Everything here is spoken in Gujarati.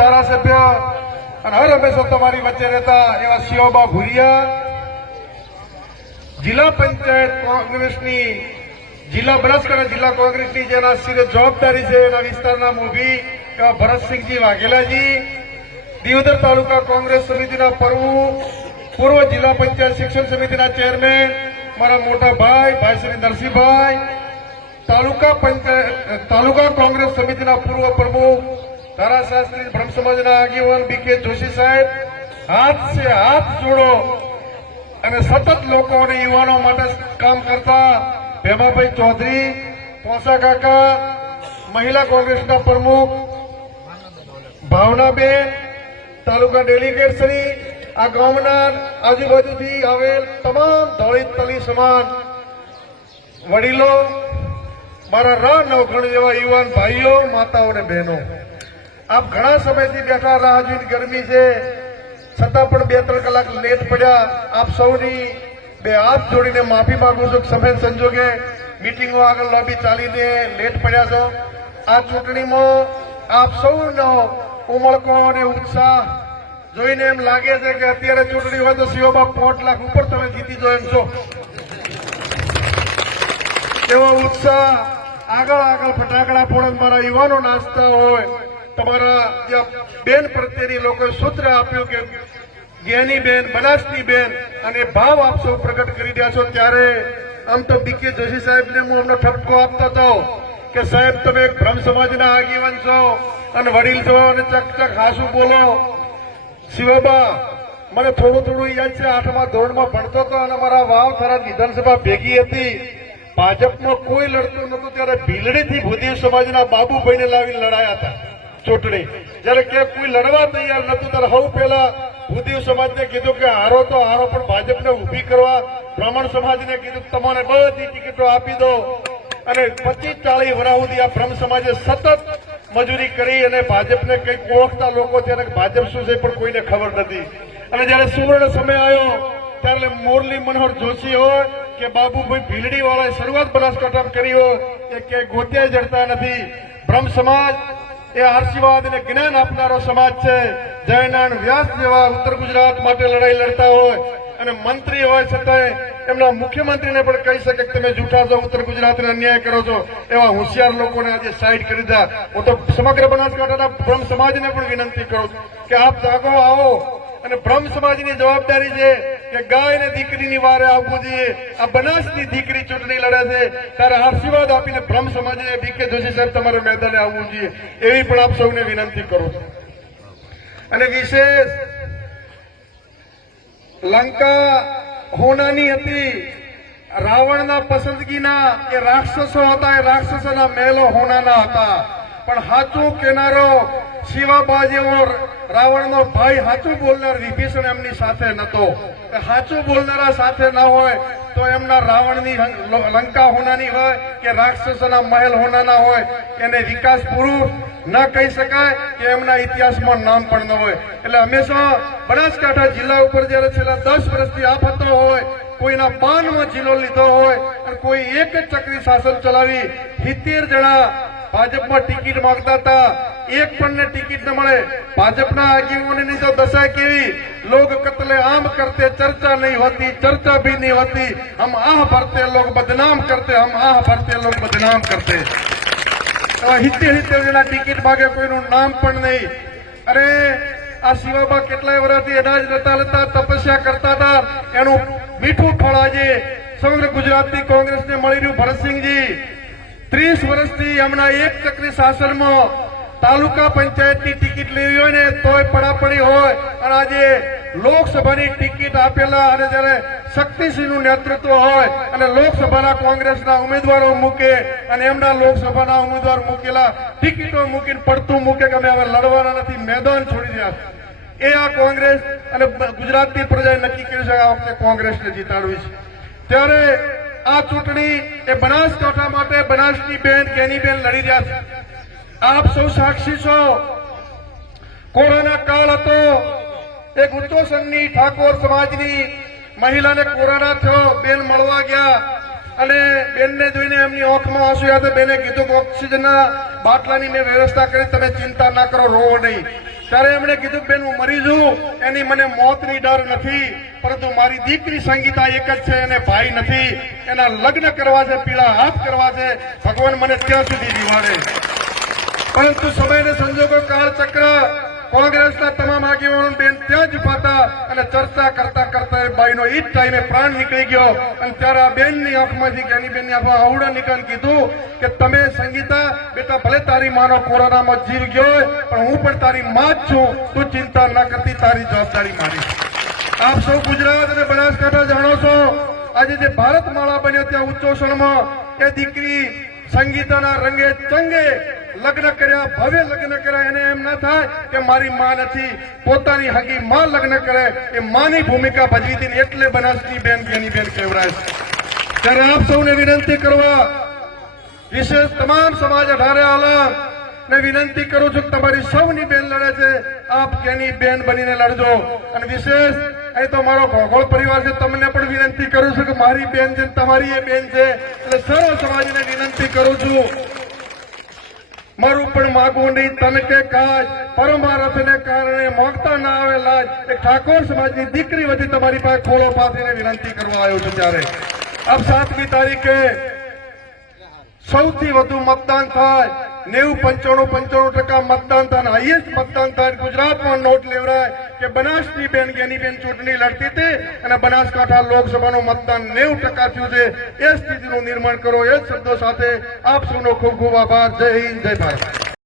ધારાસભ્ય અને હર હંમેશા તમારી વચ્ચે રહેતા એવા શિવબા ભુરિયા, જિલ્લા પંચાયત કોંગ્રેસની, જિલ્લા બનાસકાંઠા જિલ્લા કોંગ્રેસની જેના સિરે જવાબદારી છે એના વિસ્તારના મોભી, એવા ભરતસિંહજી વાઘેલાજી, દિયોદર તાલુકા કોંગ્રેસ સમિતિના પ્રમુખ, પૂર્વ જિલ્લા પંચાયત શિક્ષણ સમિતિના ચેરમેન, મારા મોટા ભાઈ ભાઈ શ્રી નરસિંહભાઈ, તાલુકા પંચાયત, તાલુકા કોંગ્રેસ સમિતિના પૂર્વ પ્રમુખ ધારાશાસ્ત્રી બ્રહ્મ સમાજના આગેવાન બી કે જોશી સાહેબ, હાથ સે હાથ જોડો. અને સતત લોકો અને યુવાનો માટે કામ કરતા ભેમાભાઈ ચૌધરી, પોસા કાકા, મહિલા કોંગ્રેસના પ્રમુખ, ભાવનાબેન, તાલુકા ડેલિગેટ આ ગામના આજુબાજુથી આવેલ તમામ દલિત તલી સમાન વડીલો, મારા રા નવઘણ જેવા યુવાન ભાઈઓ, માતાઓ અને બહેનો. આપ ઘણા સમયથી બેઠા રાહ જોઈને ગરમી છે. છતાં પણ બે, ત્રણ કલાક લેટ પડ્યા. આપ સૌની બે હાથ જોડીને માફી માંગુ છું સમય સંજોગે મિટિંગો આગળ લોબી ચાલીને લેટ પડ્યા છો. આ ચૂંટણીમાં આપ સૌનો ઉમળકો અને ઉત્સાહ જોઈને એમ લાગે છે કે અત્યારે ચૂંટણી હોય તો શિવબા પાંચ લાખ ઉપર તમે જીતી જો એમ છો. એવો ઉત્સાહ આગળ આગળ ફટાકડા ફોડન મારા યુવાનો નાચતા હોય. તમારા બેન પ્રત્યેની લોકોએ સૂત્ર આપ્યું કે જ્ઞાની બેન, બનાસની બેન અને ભાવ આપશો પ્રગટ કરી રહ્યા છો. ત્યારે આમ તો બીકે જોશી સાહેબને હું અમને ઠપકો આપતો હતો કે સાહેબ, તમે એક બ્રહ્મ સમાજના આગેવાન છો અને વડીલ છો અને ચકચક હાસુ બોલો. શિવબા, મને થોડું થોડું યાદ છે, આઠમા ધોરણમાં ભણતો હતો અને મારા વાવ થરા વિધાનસભા ભેગી હતી. ભાજપમાં કોઈ લડતો નહોતો, ત્યારે ભીલડીથી ભૂદેવ સમાજના બાબુભાઈને લાવી લડાયા હતા. ચૂંટણી. જયારે કે કોઈ લડવા તૈયાર નતું ત્યારે સૌ પહેલા ભૂદેવ સમાજને કીધું કે હારો તો હારો, પણ ભાજપને ઊભી કરવા બ્રાહ્મણ સમાજને કીધું તમને બધી ટિકિટો આપી દો. અને પચીસ ચાલીસ વર્ષ સુધી આ બ્રહ્મ સમાજે સતત મજૂરી કરી અને ભાજપને કંઈક ઓળખતા લોકો ત્યારે ભાજપ શું છે પણ કોઈને ખબર નથી. અને જયારે સુવર્ણ સમય આવ્યો, ત્યારે મોરલી મનોહર જોશી હોય કે બાબુભાઈ ભીલડી વાળાએ શરૂઆત બનાસકાંઠામાં કરી હોય કે ગોત્યા જડતા નથી. બ્રહ્મ સમાજ એ આશીર્વાદ અને જ્ઞાન આપનારો સમાજ છે. જયનારાયણ વ્યાસ જેવા ઉત્તર ગુજરાત માટે લડાઈ લડતા હોય અને મંત્રી હોય છતાંય એમના મુખ્યમંત્રીને પણ કહી શકે કે તમે જૂઠા છો, ઉત્તર ગુજરાતને અન્યાય કરો છો. એવા હોશિયાર લોકોને આજે સાઈડ કરી દીધા. હું તો સમગ્ર બનાસકાંઠાના બ્રહ્મ સમાજને પણ વિનંતી કરું કે આપ જાગો, આવો. અને બ્રહ્મ સમાજની જવાબદારી છે કે ગાય ને દીકરીની વારે આવવું જોઈએ. આ બનાસની દીકરી ચૂંટણી લડે છે. ત્યારે આશીર્વાદ આપીને ભ્રમ સમાજે બીકે જોશી સાહેબ તમારે મેદાને આવવું જોઈએ. એવી પણ આપ સૌને વિનંતી કરું છું. અને વિશેષ, લંકા હોનાની હતી. રાવણના પસંદગીના એ રાક્ષસો હતા, એ રાક્ષસોના મહેલો હોનાના હતા. પણ હાચું કેનારો શિવાબા જેવો રાવણનો ભાઈ હાચું બોલનાર વિભીષણ એમની સાથે નતો. સાચું બોલનારા સાથે ના હોય તો એમના રાવણની લંકા હોનાની હોય કે રાક્ષસોના મહેલ હોનાના હોય એને વિકાસ પુરુષ ન કહી શકાય કે એમના ઇતિહાસમાં નામ પણ ન હોય. એટલે હંમેશા બનાસકાંઠા જિલ્લા ઉપર જયારે છેલ્લા દસ વર્ષથી આફતો હોય, કોઈના પાનમાં જિલ્લો લીધો હોય અને કોઈ એક જ ચક્રી શાસન ચલાવી સિત્તેર જણા ભાજપમાં ટિકિટ માંગતા હતા. એક પણ ને ટિકિટ ન મળે. ભાજપના આગેવાનોની તો દશા કેવી? લોગ કતલે આમ કરતે ચર્ચા નહીં હોતી, ચર્ચા ભી નહીં હોતી. હમ આહ ભરતે લોગ બદનામ કરતે, હમ આહ ભરતે લોગ બદનામ કરતે. હિતે હિતે જેના ટિકિટ માગે કોઈનું નામ પણ નહીં. અરે, આ શિવાબા કેટલાય વર્ષથી એના જ રહેતા લતા તપસ્યા કરતા હતા. એનું મીઠું ફળ આજે સમગ્ર ગુજરાતની કોંગ્રેસને મળી રહ્યું ભરતસિંહજી. ત્રીસ વર્ષથી હમણાં એક ચક્રી શાસનમાં તાલુકા પંચાયતની ટિકિટ લેવી હોય ને તોય પડાપડી હોય. અને આજે લોકસભાની ટિકિટ આપેલા અને જ્યારે શક્તિસિંહનું નેતૃત્વ હોય, અને લોકસભાના કોંગ્રેસના ઉમેદવારો મૂકે અને એમના લોકસભાના ઉમેદવાર મૂકેલા ટિકિટો મૂકીને પડતું મૂકે કે અમે હવે લડવાના નથી, મેદાન છોડી રહ્યા એ આ કોંગ્રેસ અને ગુજરાતની પ્રજાએ નક્કી કર્યું છે આ વખતે કોંગ્રેસને જીતાડવી છે. ત્યારે આ ચૂંટણી એ બનાસકાંઠા માટે બનાસની બેન, કેની બેન લડી રહ્યા છે. આપ સૌ સાક્ષી છો. કોરોના કાળ હતો. એક ઉચ્ચો સંઘની ઠાકોર સમાજની મહિલાને કોરોના થયો. બેન મળવા ગયા અને બેનને જોઈને એમની ઓખમાં આંસુ યાદ બેને કીધું કે ઓક્સિજનના બાટલાની મેં વ્યવસ્થા કરી, તમે ચિંતા ના કરો, રોવો નહીં. ત્યારે એમણે કીધું, બેન, હું મરી જઉં એની મને મોતની ડર નથી. પરંતુ મારી દીકરી સંગીતા એક જ છે, એને ભાઈ નથી. એના લગ્ન કરવા છે, પીળા હાથ કરવા છે. ભગવાન મને ત્યાં સુધી જીવાડે પરંતુ સમય અને સંજોગો કાળચક્ર કોંગ્રેસના તમામ આગેવાનો ત્યાં જ પાતા અને ચર્ચા કરતા કરતા એ બાઈનો એ જ ટાઈમે પ્રાણ નીકળી ગયો. અને ત્યારે આ બેનની આંખમાંથી કે એની બેનની આંખમાં આવડા નીકળ કીધું કે, તમે સંગીતા, બેટા ભલે તારી માનો કોરોનામાં જીવ ગયો પણ હું પણ તારી માં જ છું. તું ચિંતા ન કરતી, તારી જવાબદારી મારી. આપ સૌ ગુજરાત અને બનાસકાંઠા જાણો છો. આજે જે ભારત માળા બન્યો ત્યાં ઉચ્ચોષણમાં એ દીકરી સંગીતાના રંગે ચંગે લગ્ન કર્યા, ભવ્ય લગ્ન કર્યા, એને એમ ના થાય કે મારી માં નથી. પોતાની હગી માં લગ્ન કરે, એ માની ભૂમિકા ભજવી હતી એટલે બનાસની બેન બેની બેન કહેવરાય ત્યારે આપ સૌને વિનંતી કરવા વિશેષ તમામ સમાજ અઢારે આલમ ને વિનંતી કરું છું તમારી સૌની બેન લડે છે. આપ કેની બેન બનીને લડજો. અને વિશેષ અહીં તો મારો ભોગોળ પરિવાર છે, તમને પણ વિનંતી કરું છું કે મારી બેન છે તમારી એ બેન છે, એટલે સર્વ સમાજને વિનંતી કરું છું. મારું પણ માગવું નહીં, તન કે કાજ પરમારથને કારણે મોગતા ના આવે લાજ. એક ઠાકોર સમાજની દીકરી વધી તમારી પાસે ખોળો પાથરીને વિનંતી કરવા આવ્યો છું ત્યારે. આપ સાતમી તારીખે સૌથી વધુ મતદાન થાય. નેવું પંચાણું પંચાણું ટકા મતદાન થાય હાઈએસ્ટ મતદાન થાય ગુજરાતમાં નોટ લેવરાય કે બનાસની બેન ગેની બેન ચૂંટણી લડતી હતી અને બનાસકાંઠા લોકસભાનું મતદાન નેવું ટકા થયું છે. એ સ્થિતિનું નિર્માણ કરો. એ જ શબ્દો સાથે આપ સૌનો ખૂબ ખૂબ આભાર. જય હિન્દ, જય ભારત.